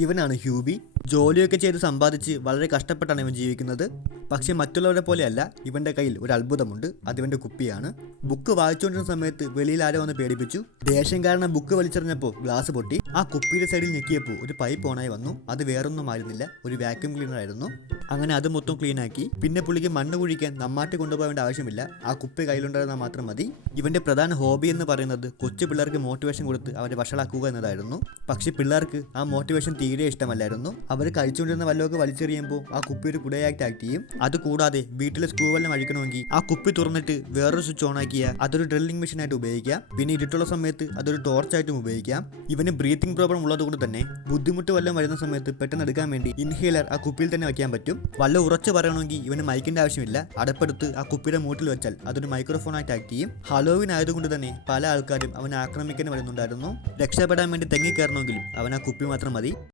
ഇവനാണ് ഹ്യൂബി. ജോലിയൊക്കെ ചെയ്ത് സമ്പാദിച്ച് വളരെ കഷ്ടപ്പെട്ടാണ് ഇവൻ ജീവിക്കുന്നത്. പക്ഷെ മറ്റുള്ളവരെ പോലെയല്ല, ഇവന്റെ കയ്യിൽ ഒരു അത്ഭുതമുണ്ട്. അതിവന്റെ കുപ്പിയാണ്. ബുക്ക് വായിച്ചുകൊണ്ടിരുന്ന സമയത്ത് വെളിയിൽ ആരോ വന്ന് പേടിപ്പിച്ചു. ദേഷ്യം കാരണം ബുക്ക് വലിച്ചെറിഞ്ഞപ്പോൾ ഗ്ലാസ് പൊട്ടി. ആ കുപ്പിയുടെ സൈഡിൽ ഞെക്കിയപ്പോൾ ഒരു പൈപ്പ് ഓണായി വന്നു. അത് വേറൊന്നും ആയിരുന്നില്ല, ഒരു വാക്യൂം ക്ലീനർ ആയിരുന്നു. അങ്ങനെ അത് മൊത്തം ക്ലീൻ ആക്കി. പിന്നെ പുള്ളിക്ക് മണ്ണ് കുഴിക്കാൻ നമ്മാട്ടി കൊണ്ടുപോകേണ്ട ആവശ്യമില്ല, ആ കുപ്പി കയ്യിലുണ്ടായിരുന്നാൽ മാത്രം മതി. ഇവന്റെ പ്രധാന ഹോബി എന്ന് പറയുന്നത് കൊച്ചു പിള്ളേർക്ക് മോട്ടിവേഷൻ കൊടുത്ത് അവരെ വഷളാക്കുക എന്നതായിരുന്നു. പക്ഷെ പിള്ളേർക്ക് ആ മോട്ടിവേഷൻ തീരെ ഇഷ്ടമല്ലായിരുന്നു. അവർ കഴിച്ചുകൊണ്ടിരുന്ന വല്ലതൊക്കെ വലിച്ചെറിയുമ്പോൾ ആ കുപ്പി ഒരു കുടയായിട്ട് ആക്ട് ചെയ്യും. അതുകൂടാതെ വീട്ടിലെ സ്ക്രൂ വെള്ളം അഴിക്കണമെങ്കിൽ ആ കുപ്പി തുറന്നിട്ട് വേറൊരു സ്വിച്ച് ഓൺ ആക്കിയാൽ അതൊരു ഡ്രില്ലിംഗ് മെഷീൻ ആയിട്ട് ഉപയോഗിക്കാം. പിന്നെ ഇരുട്ടുള്ള സമയത്ത് അതൊരു ടോർച്ചായിട്ടും ഉപയോഗിക്കാം. ഇവന് ബ്രീത്തിങ് പ്രോബ്ലം ഉള്ളതുകൊണ്ട് തന്നെ ബുദ്ധിമുട്ട് വല്ലതും വരുന്ന സമയത്ത് പെട്ടെന്ന് എടുക്കാൻ വേണ്ടി ഇൻഹേലർ ആ കുപ്പിയിൽ തന്നെ വയ്ക്കാൻ പറ്റും. വല്ല ഉറച്ചു പറയണമെങ്കിൽ ഇവന് മൈക്കിന്റെ ആവശ്യമില്ല. അടപ്പെടുത്ത് ആ കുപ്പിയുടെ മൂട്ടിൽ വെച്ചാൽ അതൊരു മൈക്രോഫോൺ ആയിട്ട് ആക്ട് ചെയ്യും. ഹലോവിൻ ആയതുകൊണ്ട് തന്നെ പല ആൾക്കാരും അവനെ ആക്രമിക്കാൻ വരുന്നുണ്ടായിരുന്നു. രക്ഷപ്പെടാൻ വേണ്ടി തെങ്ങി കയറണമെങ്കിലും അവൻ ആ കുപ്പി മാത്രം മതി.